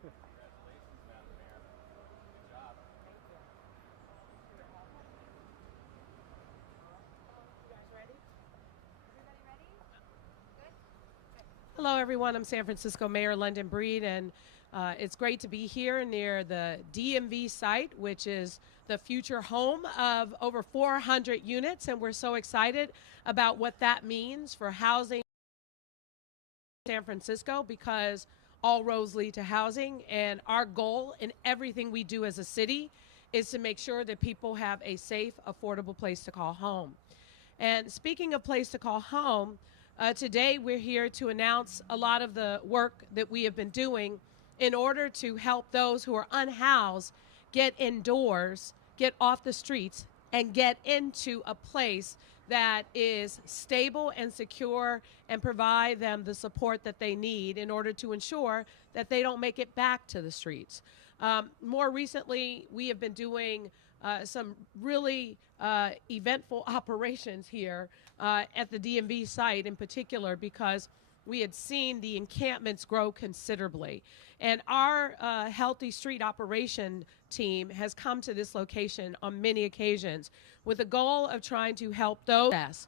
Congratulations, Madam Mayor. Good job. Hello, everyone. I'm San Francisco Mayor London Breed, and it's great to be here near the DMV site, which is the future home of over 400 units, and we're so excited about what that means for housing in San Francisco because all roads lead to housing, and our goal in everything we do as a city is to make sure that people have a safe, affordable place to call home. And speaking of place to call home, today we're here to announce a lot of the work that we have been doing in order to help those who are unhoused get indoors, get off the streets, and get into a place that is stable and secure and provide them the support that they need in order to ensure that they don't make it back to the streets. More recently, we have been doing some really eventful operations here at the DMV site in particular because we had seen the encampments grow considerably. And our Healthy Street Operation team has come to this location on many occasions with the goal of trying to help those.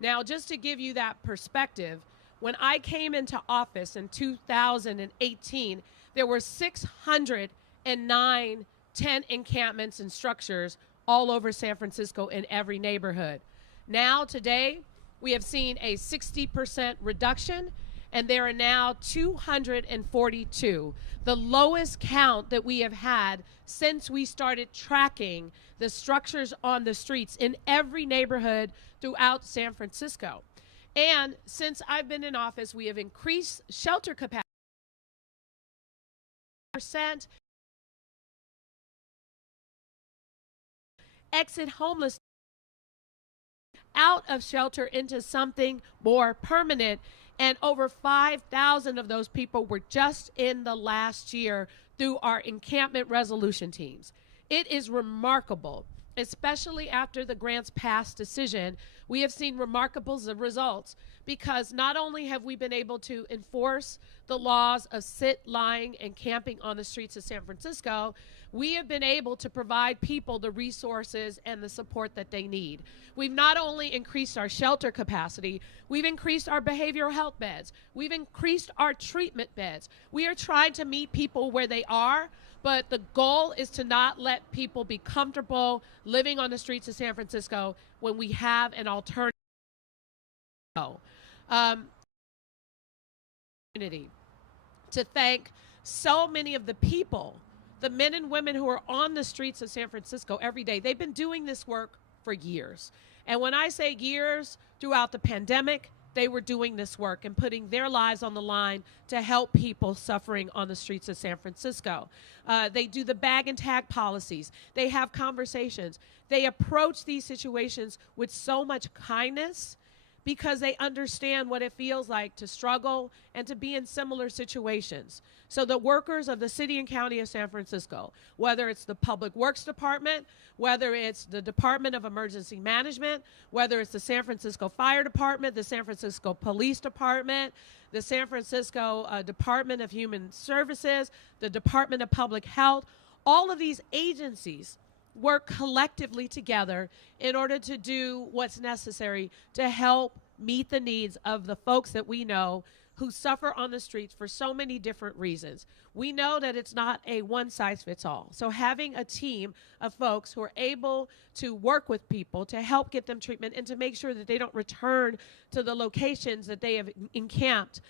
Now, just to give you that perspective, when I came into office in 2018, there were 609 tent encampments and structures all over San Francisco in every neighborhood. Now, today, we have seen a 60% reduction, and there are now 242, the lowest count that we have had since we started tracking the structures on the streets in every neighborhood throughout San Francisco. And since I've been in office, we have increased shelter capacity exit homeless out of shelter into something more permanent. And over 5,000 of those people were just in the last year through our encampment resolution teams. It is remarkable, especially after the Grants Pass decision. We have seen remarkable results because not only have we been able to enforce the laws of sit, lying, and camping on the streets of San Francisco, we have been able to provide people the resources and the support that they need. We've not only increased our shelter capacity, we've increased our behavioral health beds, we've increased our treatment beds. We are trying to meet people where they are, but the goal is to not let people be comfortable living on the streets of San Francisco when we have an alternative. To thank so many of the people, the men and women who are on the streets of San Francisco every day. They've been doing this work for years. And when I say years, throughout the pandemic, they were doing this work and putting their lives on the line to help people suffering on the streets of San Francisco. They do the bag and tag policies. They have conversations. They approach these situations with so much kindness because they understand what it feels like to struggle and to be in similar situations. So the workers of the city and county of San Francisco, whether it's the Public Works Department, whether it's the Department of Emergency Management, whether it's the San Francisco Fire Department, the San Francisco Police Department, the San Francisco Department of Human Services, the Department of Public Health, all of these agencies work collectively together in order to do what's necessary to help meet the needs of the folks that we know who suffer on the streets for so many different reasons. We know that it's not a one-size-fits-all. So having a team of folks who are able to work with people to help get them treatment and to make sure that they don't return to the locations that they have encamped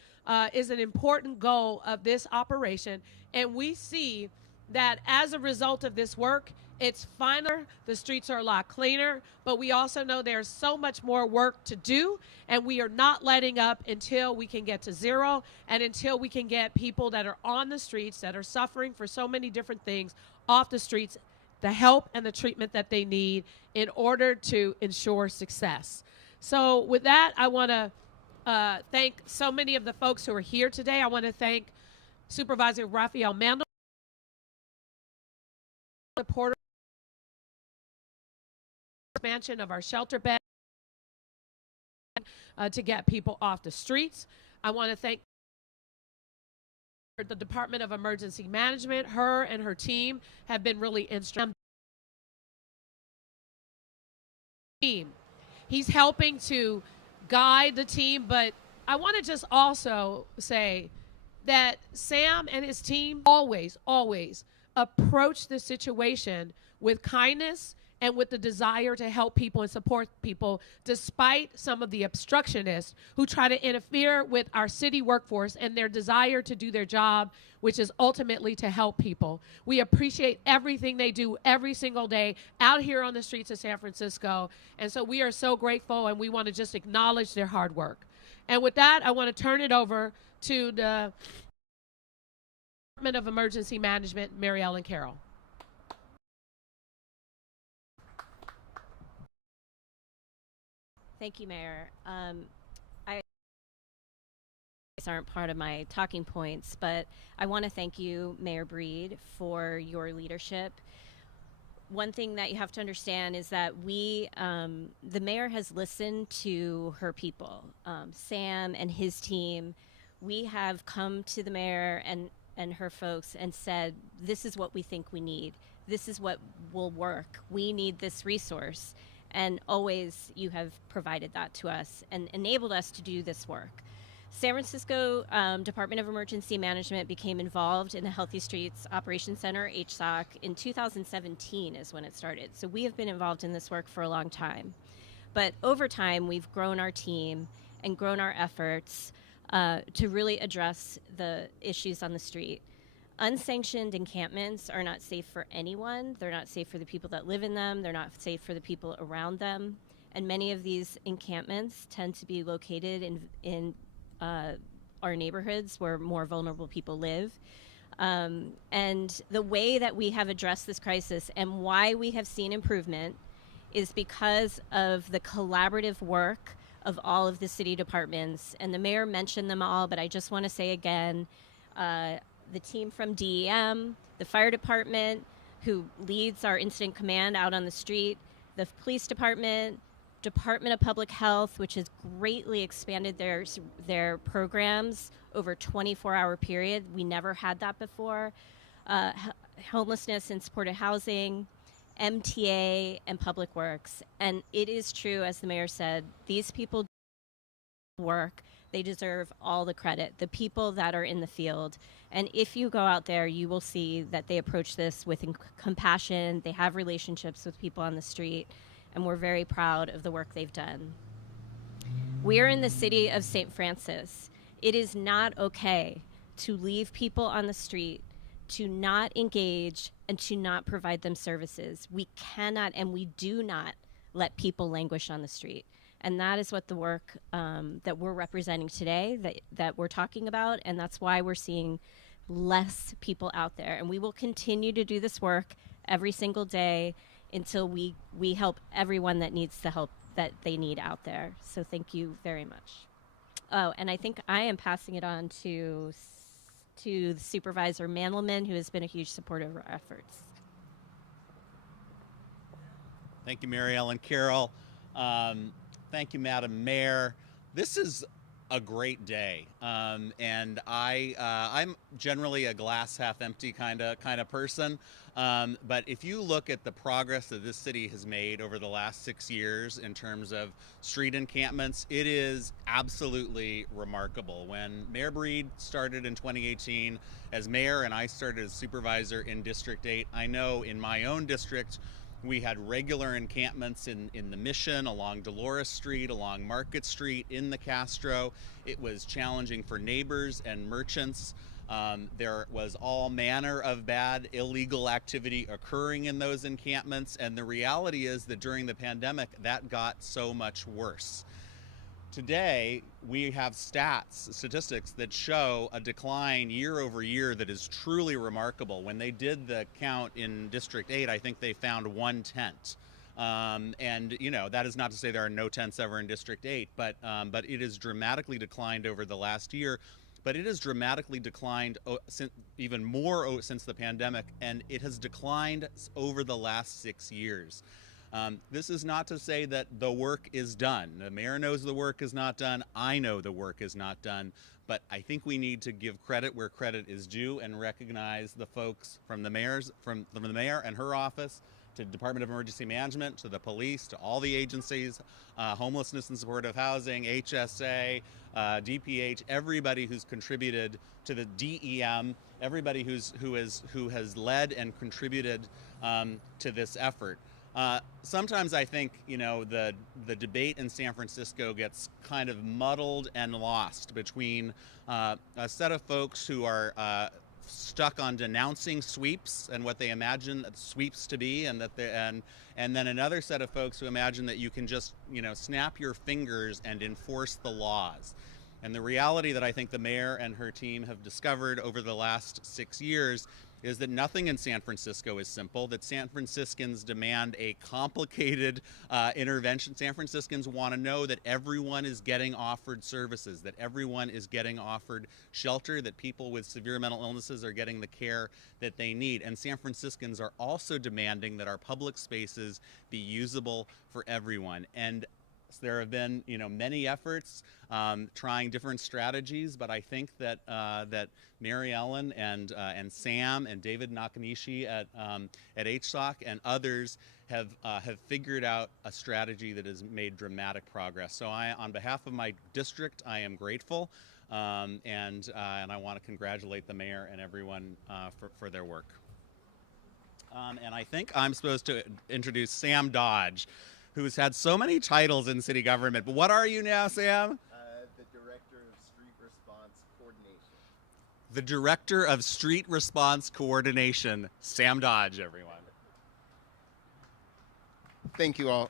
is an important goal of this operation. And we see that as a result of this work, it's finer, the streets are a lot cleaner, but we also know there's so much more work to do, and we are not letting up until we can get to zero and until we can get people that are on the streets, that are suffering for so many different things, off the streets, the help and the treatment that they need in order to ensure success. So with that, I want to thank so many of the folks who are here today. I want to thank Supervisor Rafael Mandel, supporter expansion of our shelter bed to get people off the streets. I want to thank the Department of Emergency Management, her and her team have been really instrumental. He's helping to guide the team, but I want to just also say that Sam and his team always approach the situation with kindness and with the desire to help people and support people, despite some of the obstructionists who try to interfere with our city workforce and their desire to do their job, which is ultimately to help people. We appreciate everything they do every single day out here on the streets of San Francisco. And so we are so grateful, and we want to just acknowledge their hard work. And with that, I want to turn it over to the Department of Emergency Management, Mary Ellen Carroll. Thank you, Mayor. These aren't part of my talking points, but I want to thank you, Mayor Breed, for your leadership. One thing that you have to understand is that the mayor has listened to her people, Sam and his team. We have come to the mayor and her folks and said, this is what we think we need. This is what will work. We need this resource. And always you have provided that to us and enabled us to do this work. San Francisco Department of Emergency Management became involved in the Healthy Streets Operations Center, HSOC, in 2017 is when it started. So we have been involved in this work for a long time. But over time, we've grown our team and grown our efforts to really address the issues on the street. Unsanctioned encampments are not safe for anyone. They're not safe for the people that live in them. They're not safe for the people around them. And many of these encampments tend to be located in our neighborhoods where more vulnerable people live. And the way that we have addressed this crisis and why we have seen improvement is because of the collaborative work of all of the city departments. And the mayor mentioned them all, but I just want to say again, the team from DEM, the fire department, who leads our incident command out on the street, the police department, Department of Public Health, which has greatly expanded their programs over a 24-hour period. We never had that before. Homelessness and supported housing, MTA, and Public Works. And it is true, as the mayor said, these people work. They deserve all the credit, the people that are in the field. And if you go out there, you will see that they approach this with compassion. They have relationships with people on the street, and we're very proud of the work they've done. We are in the city of St. Francis. It is not okay to leave people on the street, to not engage, and to not provide them services. We cannot and we do not let people languish on the street. And that is what the work that we're representing today, that we're talking about, and that's why we're seeing less people out there. And we will continue to do this work every single day until we help everyone that needs the help that they need out there. So thank you very much. Oh, and I think I am passing it on to Supervisor Mandelman, who has been a huge supporter of our efforts. Thank you, Mary Ellen Carroll. Thank you, Madam Mayor. This is a great day, and I'm generally a glass half empty kind of person. But if you look at the progress that this city has made over the last 6 years in terms of street encampments, it is absolutely remarkable. When Mayor Breed started in 2018 as mayor and I started as supervisor in District 8, I know in my own district, we had regular encampments in the Mission, along Dolores Street, along Market Street, in the Castro. It was challenging for neighbors and merchants. There was all manner of bad, illegal activity occurring in those encampments, and the reality is that during the pandemic, that got so much worse. Today, we have statistics that show a decline year over year that is truly remarkable. When they did the count in District 8, I think they found 1 tent. And, you know, that is not to say there are no tents ever in District 8, but it has dramatically declined over the last year. But it has dramatically declined even more since the pandemic, and it has declined over the last 6 years. This is not to say that the work is done. The mayor knows the work is not done. I know the work is not done. but I think we need to give credit where credit is due and recognize the folks from the mayor and her office, to the Department of Emergency Management, to the police, to all the agencies, homelessness and supportive housing, HSA, DPH, everybody who's contributed to the DEM, everybody who has led and contributed to this effort. Sometimes I think, the debate in San Francisco gets kind of muddled and lost between a set of folks who are stuck on denouncing sweeps and what they imagine sweeps to be, and then another set of folks who imagine that you can just snap your fingers and enforce the laws. And the reality that I think the mayor and her team have discovered over the last 6 years is that nothing in San Francisco is simple, that San Franciscans demand a complicated intervention. San Franciscans want to know that everyone is getting offered services, that everyone is getting offered shelter, that people with severe mental illnesses are getting the care that they need. And San Franciscans are also demanding that our public spaces be usable for everyone. And there have been, many efforts trying different strategies, but I think that Mary Ellen and Sam and David Nakanishi at HSOC and others have figured out a strategy that has made dramatic progress. So on behalf of my district, I am grateful, and I want to congratulate the mayor and everyone for their work. And I think I'm supposed to introduce Sam Dodge, who's had so many titles in city government. But what are you now, Sam? The Director of Street Response Coordination. The Director of Street Response Coordination, Sam Dodge, everyone. Thank you all.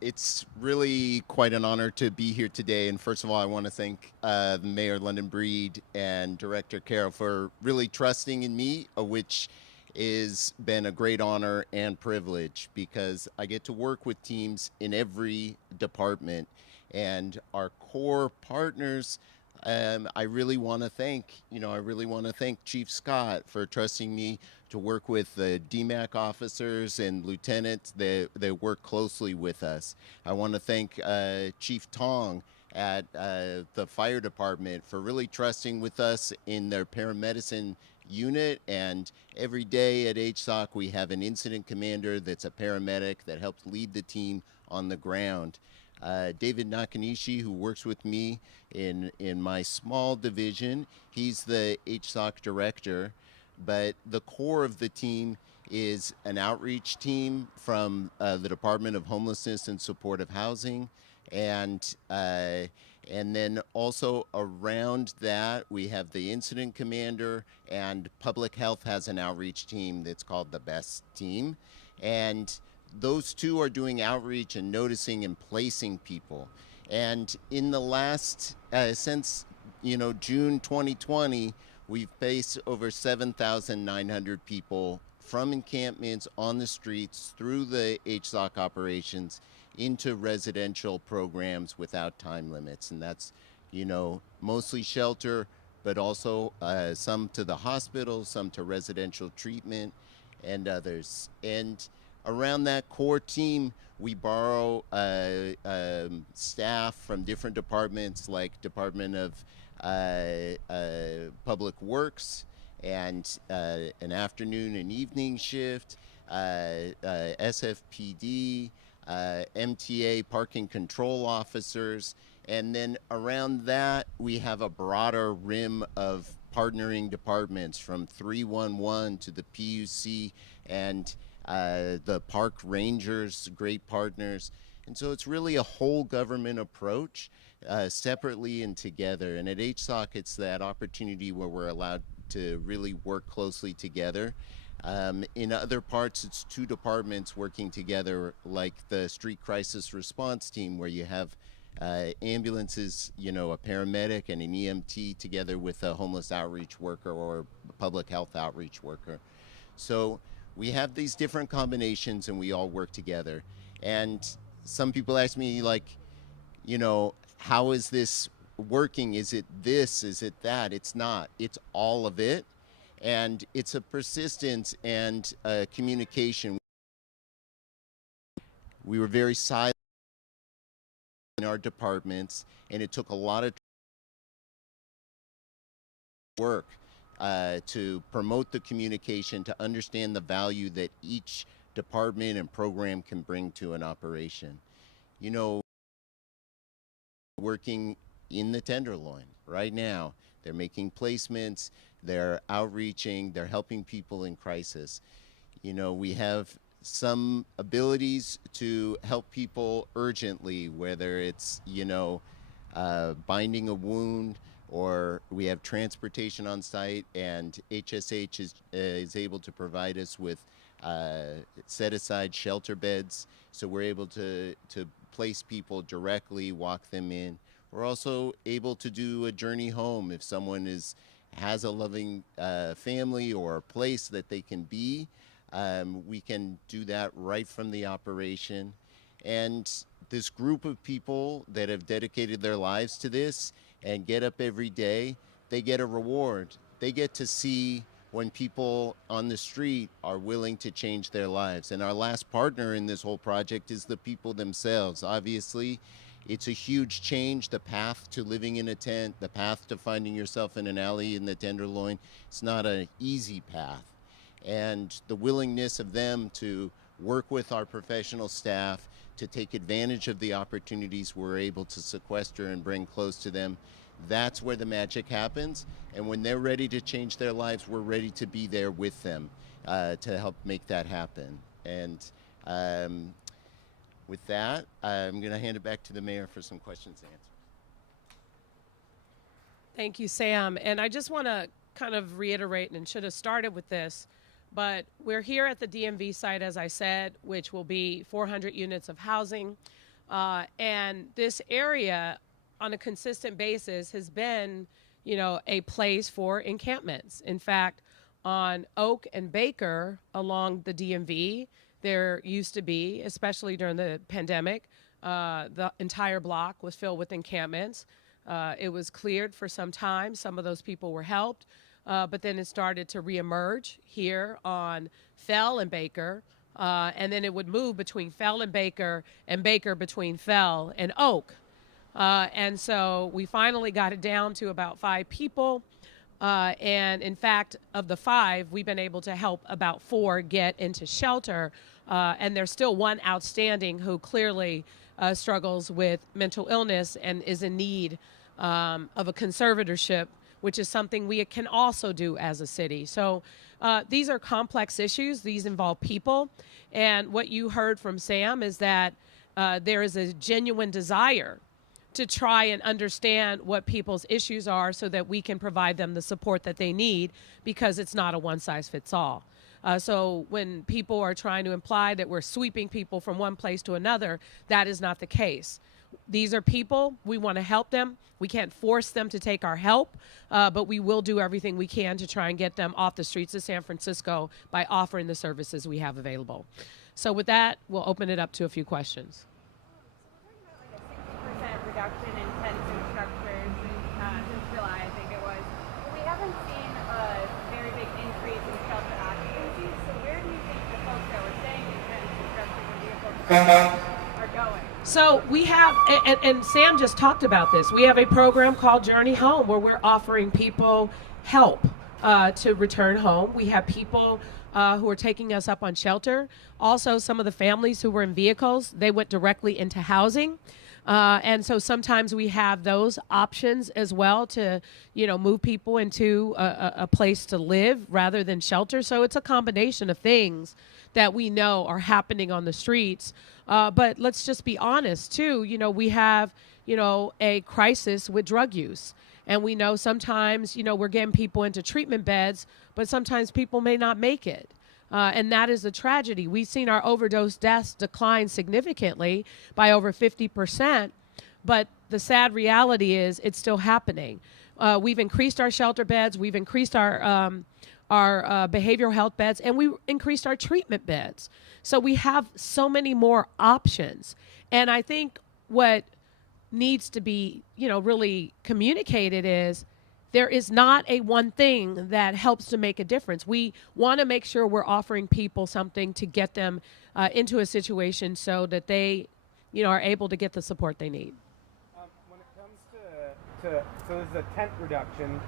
It's really quite an honor to be here today. And first of all, I want to thank Mayor London Breed and Director Carroll for really trusting in me, which has been a great honor and privilege, because I get to work with teams in every department, and our core partners. I really want to thank, Chief Scott for trusting me to work with the DMAC officers and lieutenants that work closely with us. I want to thank Chief Tong at the fire department for really trusting with us in their paramedicine unit. And every day at HSOC, we have an incident commander that's a paramedic that helps lead the team on the ground. David Nakanishi, who works with me in my small division, he's the HSOC director, but the core of the team is an outreach team from the Department of Homelessness and Supportive Housing, and then also around that, we have the incident commander, and public health has an outreach team that's called the BEST team. And those two are doing outreach and noticing and placing people. And in the last, since June 2020, we've placed over 7,900 people from encampments on the streets through the HSOC operations into residential programs without time limits. And that's, mostly shelter, but also some to the hospital, some to residential treatment, and others. And around that core team, we borrow staff from different departments, like Department of Public Works, and an afternoon and evening shift, SFPD, MTA parking control officers, and then around that we have a broader rim of partnering departments, from 311 to the PUC and the park rangers, great partners. And so it's really a whole government approach, separately and together. And at HSOC, it's that opportunity where we're allowed to really work closely together. In other parts, it's two departments working together, like the street crisis response team, where you have ambulances, a paramedic and an EMT together with a homeless outreach worker or public health outreach worker. So we have these different combinations and we all work together. And some people ask me, how is this working? Is it this? Is it that? It's not. It's all of it. And it's a persistence and communication. We were very silent in our departments, and it took a lot of work to promote the communication, to understand the value that each department and program can bring to an operation. You know, working in the Tenderloin right now, they're making placements, they're outreaching, they're helping people in crisis. You know, we have some abilities to help people urgently, whether it's, you know, binding a wound, or we have transportation on site, and HSH is able to provide us with set aside shelter beds, so we're able to place people directly, walk them in. We're also able to do a journey home if someone has a loving family or a place that they can be. We can do that right from the operation. And this group of people that have dedicated their lives to this and get up every day, they get a reward. They get to see when people on the street are willing to change their lives. And our last partner in this whole project is the people themselves. Obviously, it's a huge change, the path to living in a tent, the path to finding yourself in an alley in the Tenderloin. It's not an easy path. And the willingness of them to work with our professional staff to take advantage of the opportunities we're able to sequester and bring close to them, that's where the magic happens. And when they're ready to change their lives, we're ready to be there with them to help make that happen. And with that, I'm going to hand it back to the mayor for some questions and answers. Thank you, Sam. And I just want to kind of reiterate, and should have started with this, but we're here at the DMV site, as I said, which will be 400 units of housing. And this area, on a consistent basis, has been, you know, a place for encampments. In fact, on Oak and Baker along the DMV, there used to be, especially during the pandemic, the entire block was filled with encampments. It was cleared for some time. Some of those people were helped. But then it started to reemerge here on Fell and Baker, and then it would move between Fell and Baker between Fell and Oak. And so we finally got it down to about 5 people. And in fact, of the 5, we've been able to help about 4 get into shelter. And there's still 1 outstanding who clearly struggles with mental illness and is in need of a conservatorship, which is something we can also do as a city. So these are complex issues. These involve people. And what you heard from Sam is that there is a genuine desire to try and understand what people's issues are so that we can provide them the support that they need, because it's not a one-size-fits-all. So when people are trying to imply that we're sweeping people from one place to another, that is not the case. These are people. We want to help them. We can't force them to take our help, but we will do everything we can to try and get them off the streets of San Francisco by offering the services we have available. So with that, we'll open it up to a few questions. Reduction in tents and structures since July, I think it was. But we haven't seen a very big increase in shelter occupancy. So where do you think the folks that were staying in tents and structures and vehicles are going? So we have, and Sam just talked about this, we have a program called Journey Home where we're offering people help to return home. We have people who are taking us up on shelter. Also, some of the families who were in vehicles, they went directly into housing. And so sometimes we have those options as well to, you know, move people into a place to live rather than shelter. So it's a combination of things that we know are happening on the streets. But let's just be honest, too. You know, we have, you know, a crisis with drug use. And we know sometimes, you know, we're getting people into treatment beds, but sometimes people may not make it. And that is a tragedy. We've seen our overdose deaths decline significantly by over 50%. But the sad reality is it's still happening. We've increased our shelter beds. We've increased our behavioral health beds, and we increased our treatment beds. So we have so many more options. And I think what needs to be, you know, really communicated is there is not a one thing that helps to make a difference. We want to make sure we're offering people something to get them into a situation so that they, you know, are able to get the support they need. When it comes to so this is a tent reduction.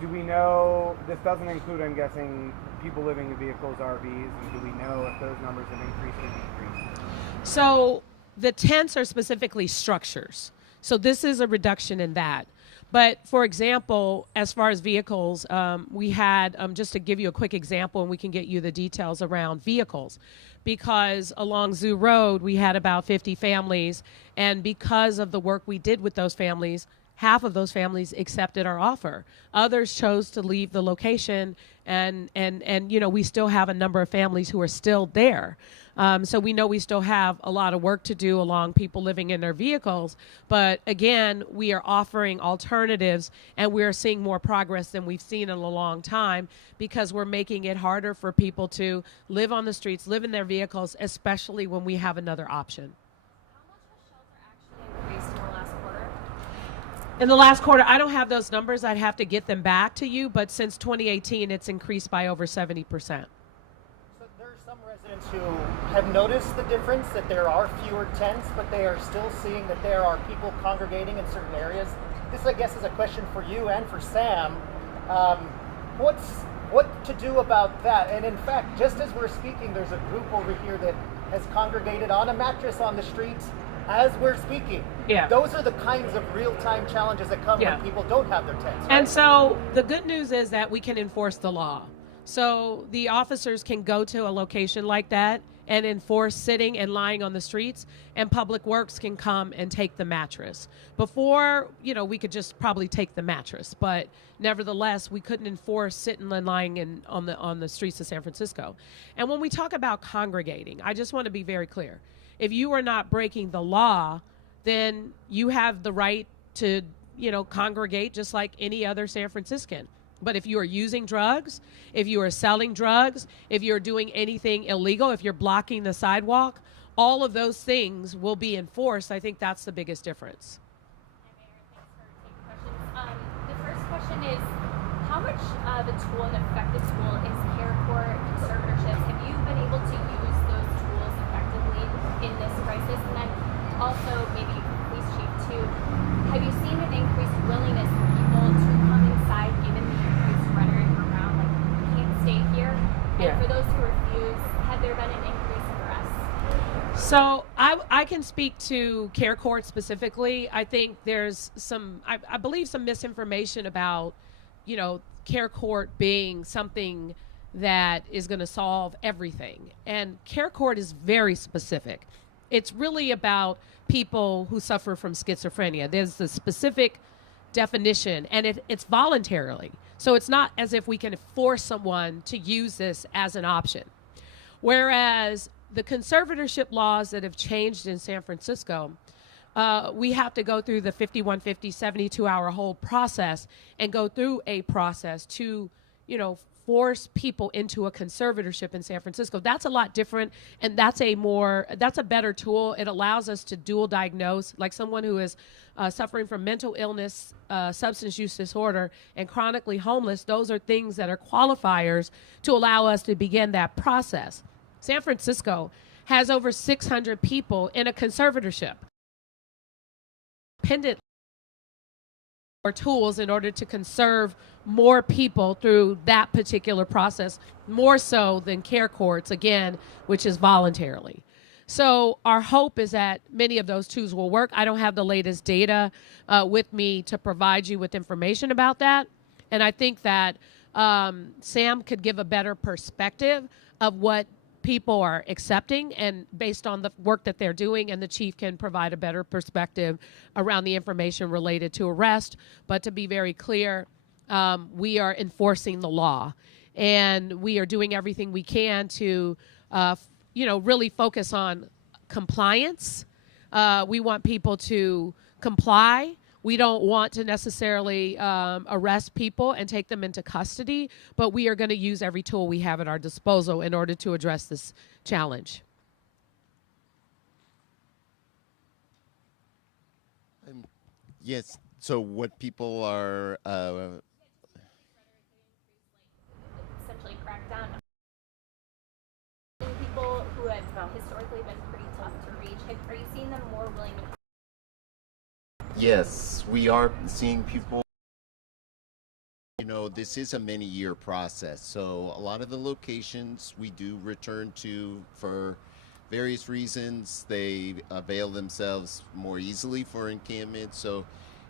Do we know, this doesn't include, I'm guessing, people living in vehicles, RVs, and do we know if those numbers have increased or decreased? So the tents are specifically structures. So this is a reduction in that. But for example, as far as vehicles, we had, just to give you a quick example, and we can get you the details around vehicles, because along Zoo Road, we had about 50 families. And because of the work we did with those families, half of those families accepted our offer. Others chose to leave the location, and you know, we still have a number of families who are still there. So we know we still have a lot of work to do along people living in their vehicles. But again, we are offering alternatives, and we're seeing more progress than we've seen in a long time, because we're making it harder for people to live on the streets, live in their vehicles, especially when we have another option. How much has shelter actually increased in the last quarter? In the last quarter, I don't have those numbers. I'd have to get them back to you. But since 2018, it's increased by over 70%. So there are some residents who have noticed the difference, that there are fewer tents, but they are still seeing that there are people congregating in certain areas. This, I guess, is a question for you and for Sam. What to do about that? And in fact, just as we're speaking, there's a group over here that has congregated on a mattress on the streets as we're speaking. Yeah. Those are the kinds of real-time challenges that come Yeah. when people don't have their tents. Right? And so the good news is that we can enforce the law. So the officers can go to a location like that and enforce sitting and lying on the streets, and Public Works can come and take the mattress. Before, you know, we could just probably take the mattress, but nevertheless, we couldn't enforce sitting and lying on the streets of San Francisco. And when we talk about congregating, I just want to be very clear. If you are not breaking the law, then you have the right to, you know, congregate just like any other San Franciscan. But if you are using drugs, if you are selling drugs, if you're doing anything illegal, if you're blocking the sidewalk, all of those things will be enforced. I think that's the biggest difference. Hi, Mayor. Thanks for taking questions. The first question is, how much of a tool, an effective tool, is care court conservatorships? Have you been able to use those tools effectively in this crisis? And then also, maybe police chief too, have you seen an increased willingness for people to come inside given the increased rhetoric around, like, you can't stay here? And Yeah. for those who refuse, have there been an increase in arrests? So I can speak to care court specifically. I think there's some, I believe some misinformation about, you know, care court being something that is going to solve everything. And care court is very specific. It's really about people who suffer from schizophrenia. There's a specific definition, and it's voluntarily. So it's not as if we can force someone to use this as an option. Whereas the conservatorship laws that have changed in San Francisco, we have to go through the 5150 72-hour hold process and go through a process to, you know, force people into a conservatorship in San Francisco. That's a lot different, and that's a better tool. It allows us to dual diagnose, like someone who is suffering from mental illness, substance use disorder, and chronically homeless. Those are things that are qualifiers to allow us to begin that process. San Francisco has over 600 people in a conservatorship. Pendant or tools in order to conserve more people through that particular process, more so than care courts, again, which is voluntarily. So our hope is that many of those tools will work. I don't have the latest data with me to provide you with information about that. And I think that Sam could give a better perspective of what people are accepting and based on the work that they're doing, and the chief can provide a better perspective around the information related to arrest. But to be very clear, we are enforcing the law, and we are doing everything we can to, really focus on compliance. We want people to comply. We don't want to necessarily arrest people and take them into custody, but we are going to use every tool we have at our disposal in order to address this challenge. Yes. So what people are Essentially crack down on people who have historically been pretty tough to reach. Are you seeing them more willing to? yes, we are seeing people know, this is a many-year process. So a lot of the locations we do return to for various reasons. They avail themselves more easily for encampment. So,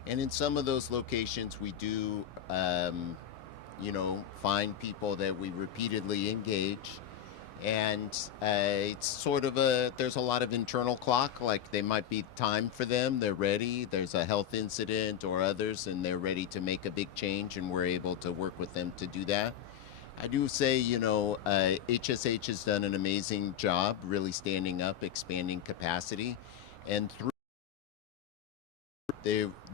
and in some of those locations, we do, find people that we repeatedly engage. And it's sort of there's a lot of internal clock, like they might be time for them, they're ready, there's a health incident or others, and they're ready to make a big change, and we're able to work with them to do that. I do say, HSH has done an amazing job really standing up, expanding capacity, and through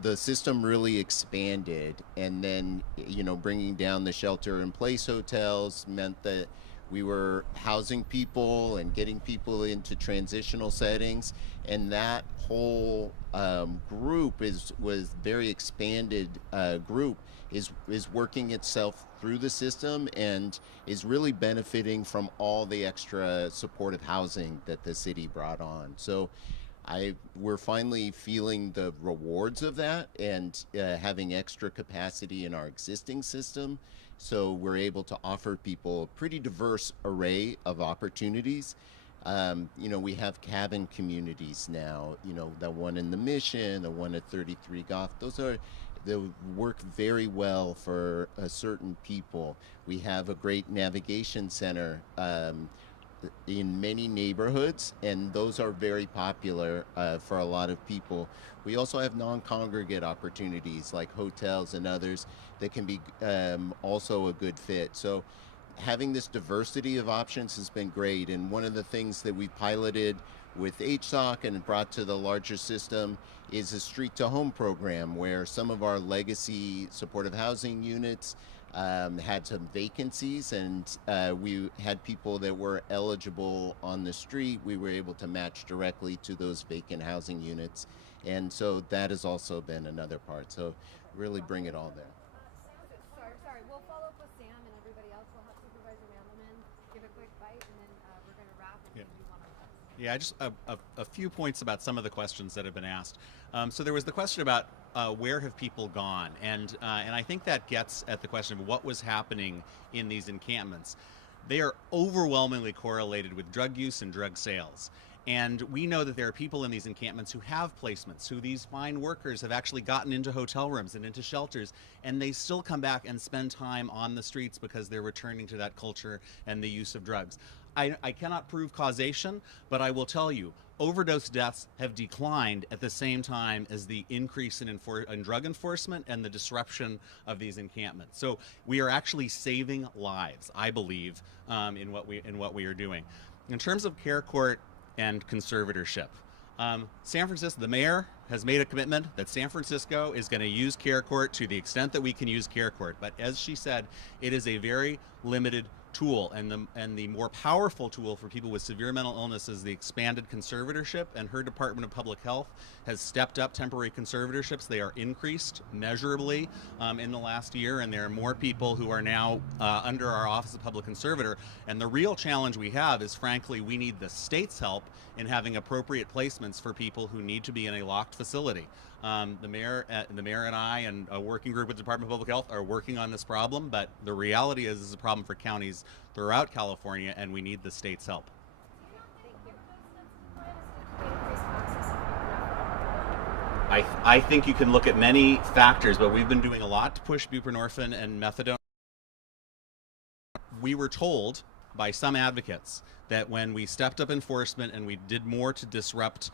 the system really expanded, and then, bringing down the shelter-in-place hotels meant that we were housing people and getting people into transitional settings, and that whole group was very expanded group is working itself through the system and is really benefiting from all the extra supportive housing that the city brought on. So we're finally feeling the rewards of that, and having extra capacity in our existing system. So we're able to offer people a pretty diverse array of opportunities. We have cabin communities now, the one in the Mission, the one at 33 Goff. They work very well for certain people. We have a great navigation center in many neighborhoods, and those are very popular for a lot of people. We also have non-congregate opportunities like hotels and others that can be also a good fit. So having this diversity of options has been great, and one of the things that we piloted with HSOC and brought to the larger system is a street to home program where some of our legacy supportive housing units had some vacancies, and we had people that were eligible on the street. We were able to match directly to those vacant housing units, and so that has also been another part. So really bring it all there. Sorry. We'll follow up with Sam and everybody else. We'll have Supervisor Mandelman give a quick bite, and then we're going to wrap and do one-on-one. Yeah, just a few points about some of the questions that have been asked. So there was the question about where have people gone, and I think that gets at the question of what was happening in these encampments. They are overwhelmingly correlated with drug use and drug sales. And we know that there are people in these encampments who have placements, who these fine workers have actually gotten into hotel rooms and into shelters, and they still come back and spend time on the streets because they're returning to that culture and the use of drugs. I cannot prove causation, but I will tell you, overdose deaths have declined at the same time as the increase in drug enforcement and the disruption of these encampments. So we are actually saving lives, I believe, in what we are doing. In terms of care court and conservatorship, San Francisco, the mayor has made a commitment that San Francisco is going to use care court to the extent that we can use care court. But as she said, it is a very limited tool, and the more powerful tool for people with severe mental illness is the expanded conservatorship, and her Department of Public Health has stepped up temporary conservatorships. They are increased measurably in the last year, and there are more people who are now under our Office of Public Conservator. And the real challenge we have is, frankly, we need the state's help in having appropriate placements for people who need to be in a locked facility. The mayor and I and a working group with the Department of Public Health are working on this problem, but the reality is it's a problem for counties throughout California, and we need the state's help. I think you can look at many factors, but we've been doing a lot to push buprenorphine and methadone. We were told by some advocates that when we stepped up enforcement and we did more to disrupt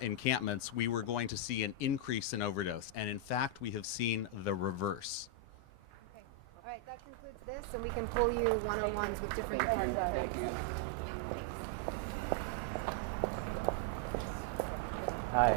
encampments, we were going to see an increase in overdose. And in fact, we have seen the reverse. Okay. All right, that concludes this, and we can pull you one-on-ones with different departments. Thank you. Hi.